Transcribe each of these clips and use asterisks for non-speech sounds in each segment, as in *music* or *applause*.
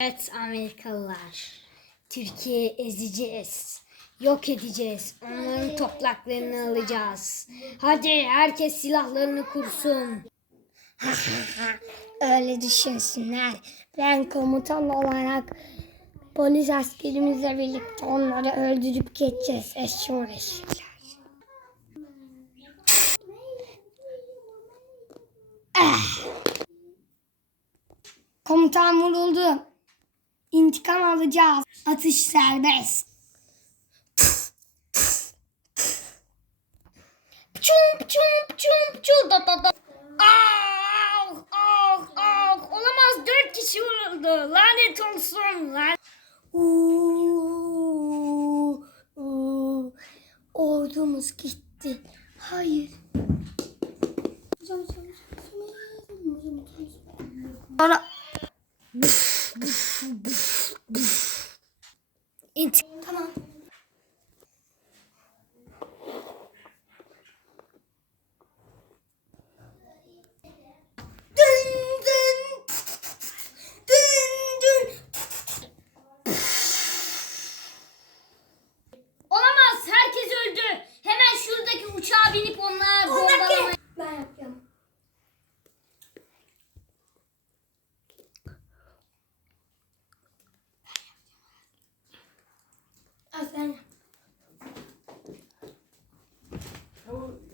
Evet Amerikalılar. Türkiye'yi ezeceğiz. Yok edeceğiz. Onların topraklarını alacağız. Hadi herkes silahlarını kursun. *laughs* Öyle düşünsünler. Ben komutan olarak polis askerimizle birlikte onları öldürüp geçeceğiz. Eşşoğlu eşekler. Eh. Komutan vuruldu. İntikam alacağız. Atış serbest. Pçum pçum pçum pçum da da da. Ah ah ah. Olamaz dört kişi vuruldu. Lanet olsun. Lan. Uuu, uuu. Ordumuz gitti. Hayır. Ana. İntikam.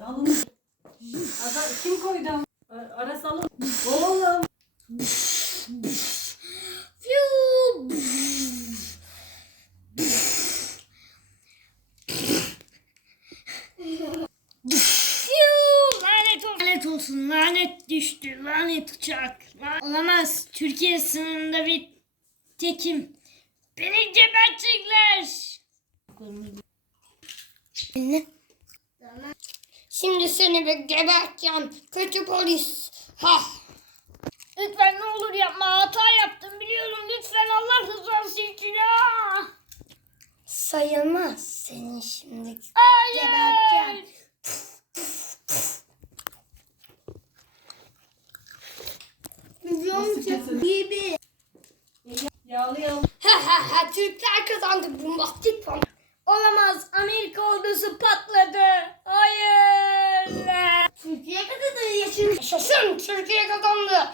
O alın. Ada, kim koydu? ama? A- Aras alın. Oğlum. Lanet olsun. Lanet. Lanet düştü. Lanet uçak. La- Olamaz. Türkiye sınırında bir tekim. Beni gebertecekler. Ne? Şimdi seni bir geberteceğim. Kötü polis. Ha. Lütfen ne olur yapma. Hata yaptım biliyorum. Lütfen Allah rızası için. Ah! Sayılmaz. Senin şimdi Hayır. geberteceğim. Biliyor Nasıl musun? kesin? Gibi. Yağlı yağlı. Ha ha ha Türkler kazandı. Bombastik bomba. Olamaz. Amerika ordusu patladı. Hayır. Türkiye kazandı. Yaşasın. Türkiye kazandı.